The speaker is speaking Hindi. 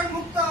शोषण मुक्त